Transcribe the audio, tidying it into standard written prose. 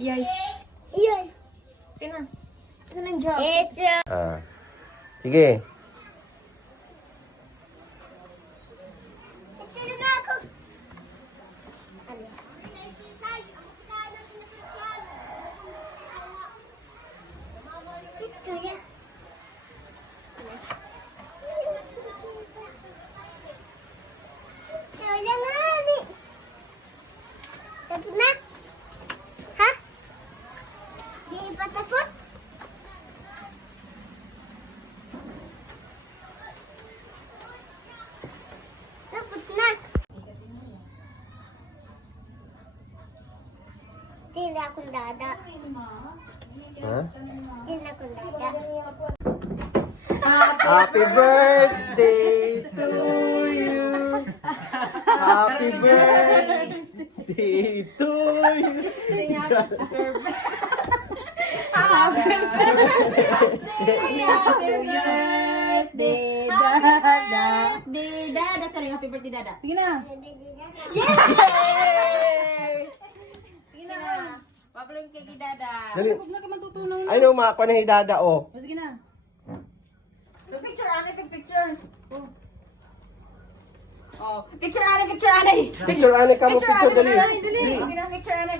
Iyay. Iyay. Sino? Sino ang job? Sige. Ito na ako. Ito yan. Ito yan nga, ni. Tapos na? Ha? Di pa tapos? Tapos na. Di na akong dada. Ha? Di na akong dada. Happy birthday to you. Happy birthday to you. Happy birthday, Dada. Dada, saling happy birthday, Dada. Sige na. Yay! Sige na. Pablo yung kay Dada. Dali. Huwag na ka matutunan. Ay no, makakuha na hidada oh. Sige na. Picture, Anay, picture. Oh, picture, Anay, picture, Anay. Picture ane ka mo, picture dali. Dali. Sige na, picture, Anay.